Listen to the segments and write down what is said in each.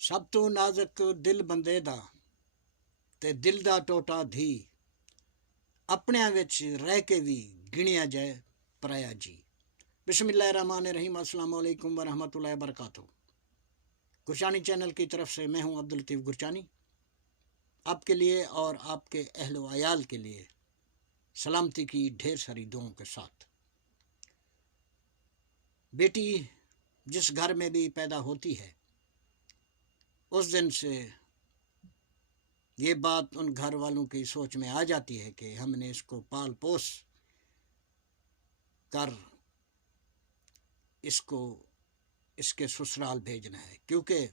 سب تو نازک دل بندے دا تے دل دا ٹوٹا دھی اپنیاں وچ رہ کے بھی گنیا جائے پرایا جی۔ بسم اللہ الرحمن الرحیم۔ السلام علیکم ورحمۃ اللہ وبرکاتہ۔ گرچانی چینل کی طرف سے میں ہوں عبداللطیف گرچانی، آپ کے لیے اور آپ کے اہل و عیال کے لیے سلامتی کی ڈھیر ساری دعاؤں کے ساتھ۔ بیٹی جس گھر میں بھی پیدا ہوتی ہے اس دن سے یہ بات ان گھر والوں کی سوچ میں آ جاتی ہے کہ ہم نے اس کو پال پوس کر اس کے سسرال بھیجنا ہے، کیونکہ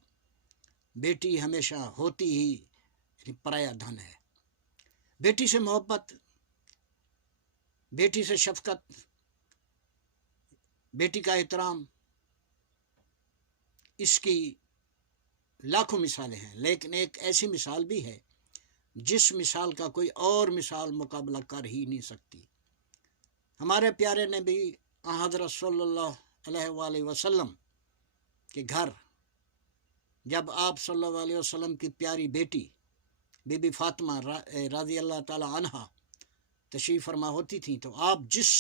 بیٹی ہمیشہ ہوتی ہی پرایا دھن ہے۔ بیٹی سے محبت، بیٹی سے شفقت، بیٹی کا احترام، اس کی لاکھوں مثالیں ہیں، لیکن ایک ایسی مثال بھی ہے جس مثال کا کوئی اور مثال مقابلہ کر ہی نہیں سکتی۔ ہمارے پیارے نبی حضرت صلی اللہ علیہ وآلہ وسلم کے گھر جب آپ صلی اللہ علیہ وسلم کی پیاری بیٹی بی بی فاطمہ رضی اللہ تعالی عنہا تشریف فرما ہوتی تھیں تو آپ جس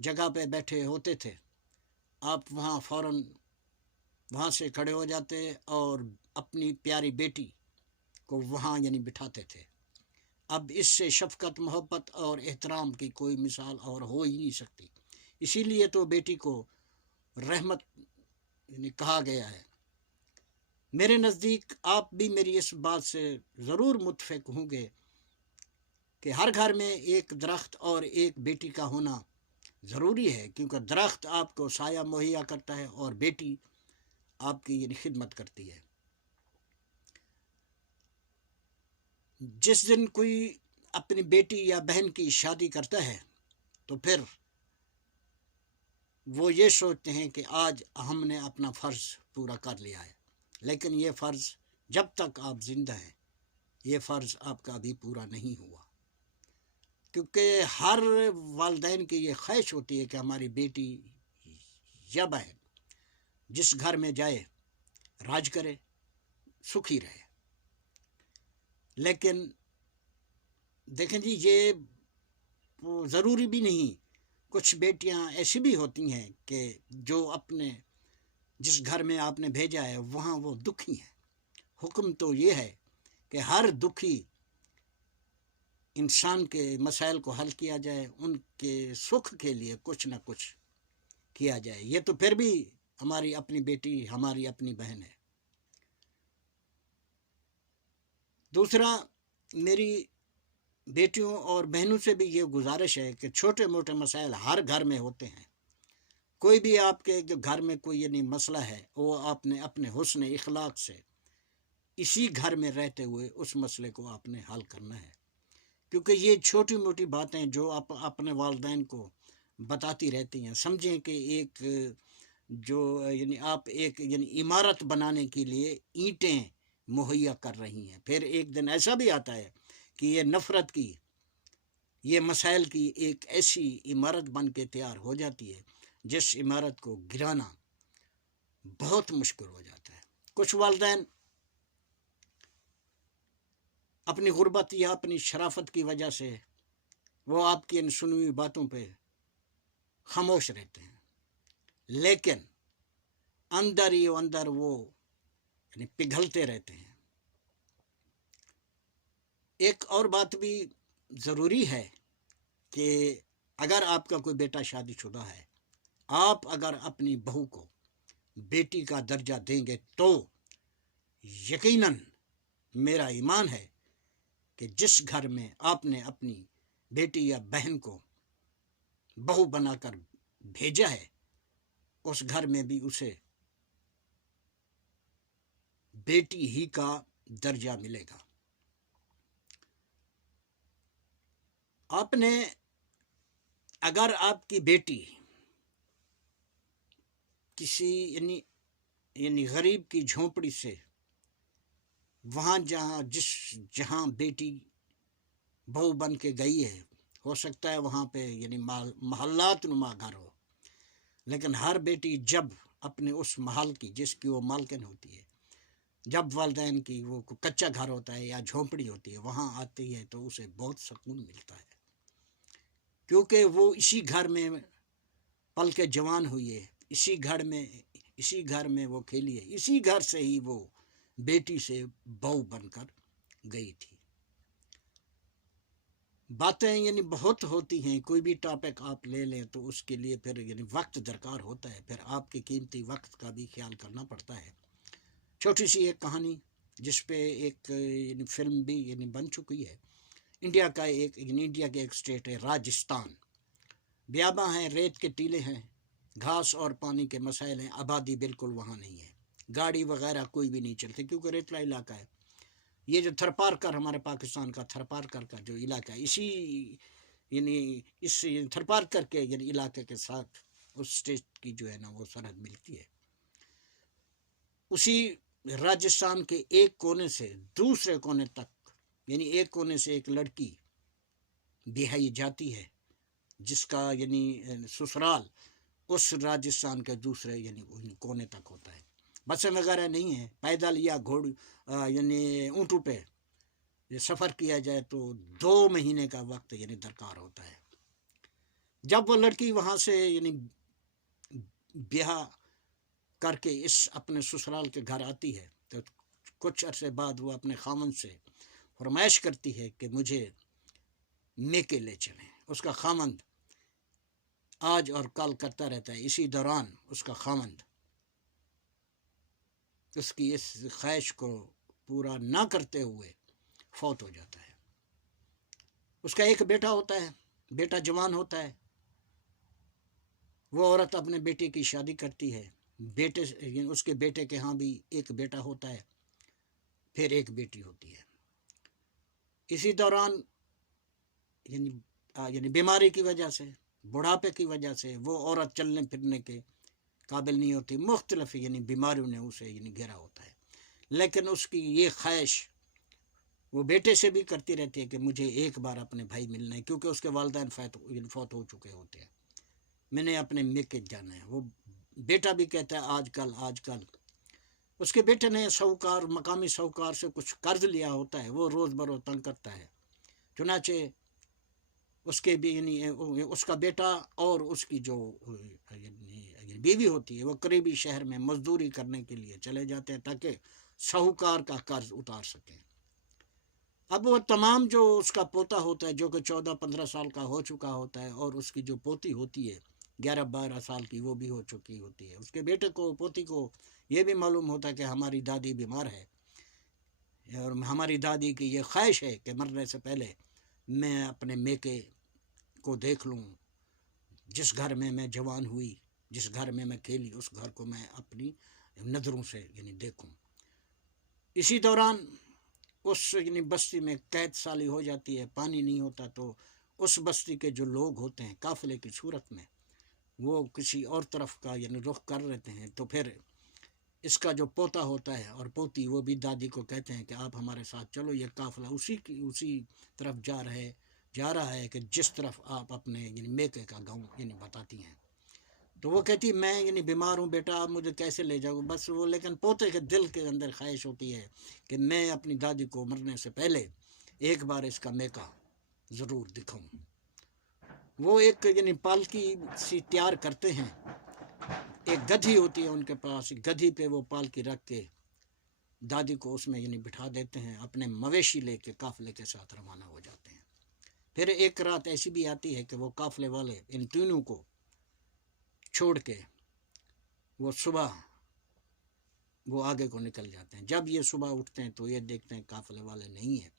جگہ پہ بیٹھے ہوتے تھے آپ وہاں سے کھڑے ہو جاتے اور اپنی پیاری بیٹی کو وہاں بٹھاتے تھے۔ اب اس سے شفقت، محبت اور احترام کی کوئی مثال اور ہو ہی نہیں سکتی۔ اسی لیے تو بیٹی کو رحمت کہا گیا ہے۔ میرے نزدیک آپ بھی میری اس بات سے ضرور متفق ہوں گے کہ ہر گھر میں ایک درخت اور ایک بیٹی کا ہونا ضروری ہے، کیونکہ درخت آپ کو سایہ مہیا کرتا ہے اور بیٹی آپ کی خدمت کرتی ہے۔ جس دن کوئی اپنی بیٹی یا بہن کی شادی کرتا ہے تو پھر وہ یہ سوچتے ہیں کہ آج ہم نے اپنا فرض پورا کر لیا ہے، لیکن یہ فرض جب تک آپ زندہ ہیں یہ فرض آپ کا ابھی پورا نہیں ہوا، کیونکہ ہر والدین کی یہ خواہش ہوتی ہے کہ ہماری بیٹی یا بہن جس گھر میں جائے راج کرے، سکھی رہے۔ لیکن دیکھیں جی، یہ ضروری بھی نہیں۔ کچھ بیٹیاں ایسی بھی ہوتی ہیں کہ جو جس گھر میں آپ نے بھیجا ہے وہاں وہ دکھی ہیں۔ حکم تو یہ ہے کہ ہر دکھی انسان کے مسائل کو حل کیا جائے، ان کے سکھ کے لیے کچھ نہ کچھ کیا جائے۔ یہ تو پھر بھی ہماری اپنی بیٹی، ہماری اپنی بہن ہے۔ دوسرا، میری بیٹیوں اور بہنوں سے بھی یہ گزارش ہے کہ چھوٹے موٹے مسائل ہر گھر میں ہوتے ہیں۔ کوئی بھی آپ کے گھر میں کوئی مسئلہ ہے، وہ آپ نے اپنے حسن اخلاق سے اسی گھر میں رہتے ہوئے اس مسئلے کو آپ نے حل کرنا ہے، کیونکہ یہ چھوٹی موٹی باتیں جو آپ اپنے والدین کو بتاتی رہتی ہیں، سمجھیں کہ آپ ایک عمارت بنانے کے لیے اینٹیں مہیا کر رہی ہیں، پھر ایک دن ایسا بھی آتا ہے کہ یہ نفرت کی، یہ مسائل کی ایک ایسی عمارت بن کے تیار ہو جاتی ہے جس عمارت کو گرانا بہت مشکل ہو جاتا ہے۔ کچھ والدین اپنی غربت یا اپنی شرافت کی وجہ سے وہ آپ کی ان سنی ہوئی باتوں پہ خاموش رہتے ہیں، لیکن اندر ہی اندر وہ پگھلتے رہتے ہیں۔ ایک اور بات بھی ضروری ہے کہ اگر آپ کا کوئی بیٹا شادی شدہ ہے، آپ اگر اپنی بہو کو بیٹی کا درجہ دیں گے تو یقیناً میرا ایمان ہے کہ جس گھر میں آپ نے اپنی بیٹی یا بہن کو بہو بنا کر بھیجا ہے اس گھر میں بھی اسے بیٹی ہی کا درجہ ملے گا۔ اگر آپ کی بیٹی کسی غریب کی جھونپڑی سے جہاں بیٹی بہو بن کے گئی ہے، ہو سکتا ہے وہاں پہ محلات نما گھر ہو، لیکن ہر بیٹی جب اپنے اس محل کی جس کی وہ مالکن ہوتی ہے جب والدین کی وہ کچا گھر ہوتا ہے یا جھونپڑی ہوتی ہے وہاں آتی ہے تو اسے بہت سکون ملتا ہے، کیونکہ وہ اسی گھر میں پل کے جوان ہوئی ہے، اسی گھر میں وہ کھیلی ہے، اسی گھر سے ہی وہ بیٹی سے بہو بن کر گئی تھی۔ باتیں یعنی بہت ہوتی ہیں، کوئی بھی ٹاپک آپ لے لیں تو اس کے لیے پھر یعنی وقت درکار ہوتا ہے، پھر آپ کے قیمتی وقت کا بھی خیال کرنا پڑتا ہے۔ چھوٹی سی ایک کہانی جس پہ ایک یعنی فلم بھی یعنی بن چکی ہے، انڈیا کا ایک اسٹیٹ ہے راجستھان، بیاباں ہیں، ریت کے ٹیلے ہیں، گھاس اور پانی کے مسائل ہیں، آبادی بالکل وہاں نہیں ہے، گاڑی وغیرہ کوئی بھی نہیں چلتی کیونکہ ریتلا علاقہ ہے۔ یہ جو تھرپارکر ہمارے پاکستان کا تھرپارکر کا جو علاقہ ہے، اس تھرپارکر کے یعنی علاقے کے ساتھ اس اسٹیٹ کی جو ہے نا وہ سرحد ملتی ہے۔ اسی راجستھان کے ایک کونے سے دوسرے کونے تک، یعنی ایک کونے سے ایک لڑکی بیاہی جاتی ہے جس کا یعنی سسرال اس راجستھان کے دوسرے یعنی کونے تک ہوتا ہے۔ بسیں وغیرہ نہیں ہیں، پیدل یا یعنی اونٹوں پہ یہ سفر کیا جائے تو 2 مہینے کا وقت یعنی درکار ہوتا ہے۔ جب وہ لڑکی وہاں سے یعنی بیاہ کر کے اس اپنے سسرال کے گھر آتی ہے تو کچھ عرصے بعد وہ اپنے خامند سے فرمائش کرتی ہے کہ مجھے میکے لے چلیں۔ اس کا خامند آج اور کل کرتا رہتا ہے، اسی دوران اس کا خامند اس کی اس خواہش کو پورا نہ کرتے ہوئے فوت ہو جاتا ہے۔ اس کا ایک بیٹا ہوتا ہے، بیٹا جوان ہوتا ہے، وہ عورت اپنے بیٹے کی شادی کرتی ہے، اس کے بیٹے کے ہاں بھی ایک بیٹا ہوتا ہے، پھر ایک بیٹی ہوتی ہے۔ اسی دوران یعنی بیماری کی وجہ سے، بڑھاپے کی وجہ سے وہ عورت چلنے پھرنے کے قابل نہیں ہوتی، مختلف یعنی بیماریوں نے اسے یعنی گھیرا ہوتا ہے، لیکن اس کی یہ خواہش وہ بیٹے سے بھی کرتی رہتی ہے کہ مجھے ایک بار اپنے بھائی ملنا ہے، کیونکہ اس کے والدین فوت ہو چکے ہوتے ہیں، میں نے اپنے میکے جانا ہے۔ وہ بیٹا بھی کہتا ہے آج کل اس کے بیٹے نے مقامی ساہوکار سے کچھ قرض لیا ہوتا ہے، وہ روز بروز تنگ کرتا ہے، چنانچہ اس کے بھی یعنی اس کا بیٹا اور اس کی جو بیوی ہوتی ہے وہ قریبی شہر میں مزدوری کرنے کے لیے چلے جاتے ہیں تاکہ ساہوکار کا قرض اتار سکیں۔ اب وہ تمام جو اس کا پوتا ہوتا ہے جو کہ 14-15 سال کا ہو چکا ہوتا ہے، اور اس کی جو پوتی ہوتی ہے 11-12 سال کی، وہ بھی ہو چکی ہوتی ہے، اس کے بیٹے کو پوتی کو یہ بھی معلوم ہوتا ہے کہ ہماری دادی بیمار ہے اور ہماری دادی کی یہ خواہش ہے کہ مرنے سے پہلے میں اپنے میکے کو دیکھ لوں، جس گھر میں میں جوان ہوئی، جس گھر میں میں کھیلی، اس گھر کو میں اپنی نظروں سے یعنی دیکھوں۔ اسی دوران اس یعنی بستی میں قحط سالی ہو جاتی ہے، پانی نہیں ہوتا، تو اس بستی کے جو لوگ ہوتے ہیں قافلے کی صورت میں وہ کسی اور طرف کا یعنی رخ کر لیتے ہیں، تو پھر اس کا جو پوتا ہوتا ہے اور پوتی وہ بھی دادی کو کہتے ہیں کہ آپ ہمارے ساتھ چلو، یہ قافلہ اسی طرف جا رہا ہے کہ جس طرف آپ اپنے یعنی میکے کا گاؤں یعنی بتاتی ہیں۔ تو وہ کہتی میں یعنی بیمار ہوں بیٹا، آپ مجھے کیسے لے جاؤ، بس وہ لیکن پوتے کے دل کے اندر خواہش ہوتی ہے کہ میں اپنی دادی کو مرنے سے پہلے ایک بار اس کا میکا ضرور دکھاؤں۔ وہ ایک یعنی پالکی سی تیار کرتے ہیں، ایک گدھی ہوتی ہے ان کے پاس، گدھی پہ وہ پالکی رکھ کے دادی کو اس میں یعنی بٹھا دیتے ہیں، اپنے مویشی لے کے قافلے کے ساتھ روانہ ہو جاتے ہیں۔ پھر ایک رات ایسی بھی آتی ہے کہ وہ قافلے والے ان تینوں کو چھوڑ کے وہ صبح وہ آگے کو نکل جاتے ہیں۔ جب یہ صبح اٹھتے ہیں تو یہ دیکھتے ہیں قافلے والے نہیں ہیں،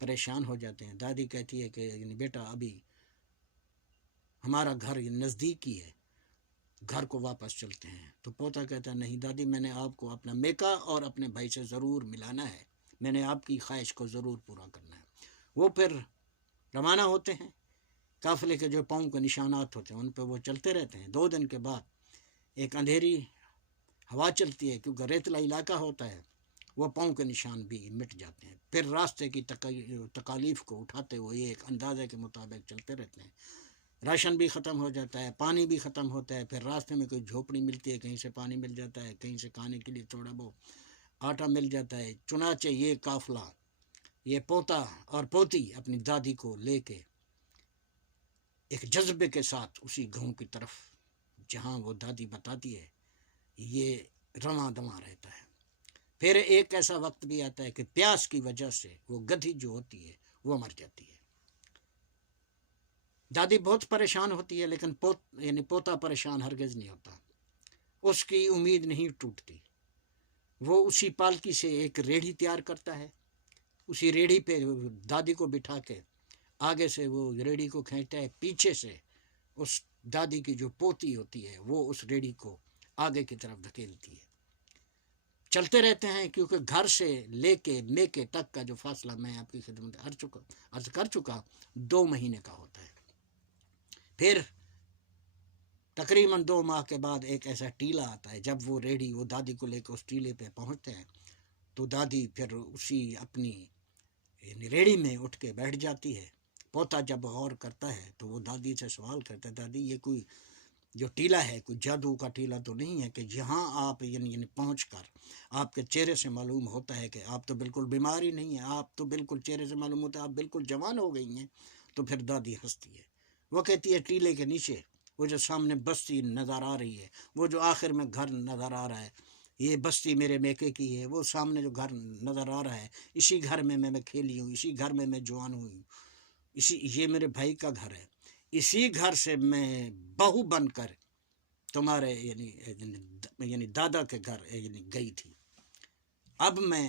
پریشان ہو جاتے ہیں۔ دادی کہتی ہے کہ یعنی بیٹا ابھی ہمارا گھر نزدیک ہی ہے، گھر کو واپس چلتے ہیں۔ تو پوتا کہتا ہے نہیں دادی، میں نے آپ کو اپنا میکا اور اپنے بھائی سے ضرور ملانا ہے، میں نے آپ کی خواہش کو ضرور پورا کرنا ہے۔ وہ پھر روانہ ہوتے ہیں، قافلے کے جو پاؤں کے نشانات ہوتے ہیں ان پہ وہ چلتے رہتے ہیں۔ 2 دن کے بعد ایک اندھیری ہوا چلتی ہے، کیونکہ ریتلا علاقہ ہوتا ہے، وہ پاؤں کے نشان بھی مٹ جاتے ہیں۔ پھر راستے کی تکالیف کو اٹھاتے ہوئے یہ ایک اندازے کے مطابق چلتے رہتے ہیں۔ راشن بھی ختم ہو جاتا ہے، پانی بھی ختم ہوتا ہے، پھر راستے میں کوئی جھوپڑی ملتی ہے، کہیں سے پانی مل جاتا ہے، کہیں سے کھانے کے لیے تھوڑا بہت آٹا مل جاتا ہے۔ چنانچہ یہ قافلہ، یہ پوتا اور پوتی اپنی دادی کو لے کے ایک جذبے کے ساتھ اسی گاؤں کی طرف جہاں وہ دادی بتاتی ہے یہ رواں دواں رہتا ہے۔ پھر ایک ایسا وقت بھی آتا ہے کہ پیاس کی وجہ سے وہ گدھی جو ہوتی ہے وہ مر جاتی ہے۔ دادی بہت پریشان ہوتی ہے، لیکن پوتا پریشان ہرگز نہیں ہوتا، اس کی امید نہیں ٹوٹتی۔ وہ اسی پالکی سے ایک ریڑھی تیار کرتا ہے، اسی ریڑھی پہ دادی کو بٹھا کے آگے سے وہ ریڑھی کو کھینچتا ہے، پیچھے سے اس دادی کی جو پوتی ہوتی ہے وہ اس ریڑھی کو آگے کی طرف دھکیلتی ہے۔ چلتے رہتے ہیں، کیونکہ گھر سے لے کے میکے تک کا جو فاصلہ میں آپ کی خدمت عرض کر چکا 2 مہینے کا ہوتا ہے۔ پھر تقریباً 2 ماہ کے بعد ایک ایسا ٹیلا آتا ہے، جب وہ ریڑھی وہ دادی کو لے کے اس ٹیلے پہ پہنچتے ہیں تو دادی پھر اسی اپنی ریڑھی میں اٹھ کے بیٹھ جاتی ہے۔ پوتا جب غور کرتا ہے تو وہ دادی سے سوال کرتا ہے، دادی یہ کوئی جو ٹیلا ہے کوئی جادو کا ٹیلا تو نہیں ہے کہ جہاں آپ یعنی پہنچ کر آپ کے چہرے سے معلوم ہوتا ہے کہ آپ تو بالکل بیمار ہی نہیں ہیں، آپ تو بالکل چہرے سے معلوم ہوتا ہے آپ بالکل جوان ہو گئی ہیں؟ تو پھر دادی ہنستی ہے، وہ کہتی ہے ٹیلے کے نیچے وہ جو سامنے بستی نظر آ رہی ہے، وہ جو آخر میں گھر نظر آ رہا ہے، یہ بستی میرے میکے کی ہے، وہ سامنے جو گھر نظر آ رہا ہے اسی گھر میں میں کھیلی ہوں، اسی گھر میں جوان ہوئی ہوں، یہ میرے بھائی کا گھر ہے، اسی گھر سے میں بہو بن کر تمہارے یعنی دادا کے گھر گئی تھی، اب میں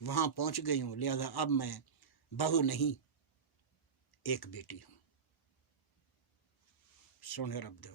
وہاں پہنچ گئی ہوں، لہذا اب میں بہو نہیں ایک بیٹی ہوں۔ سونے رب دو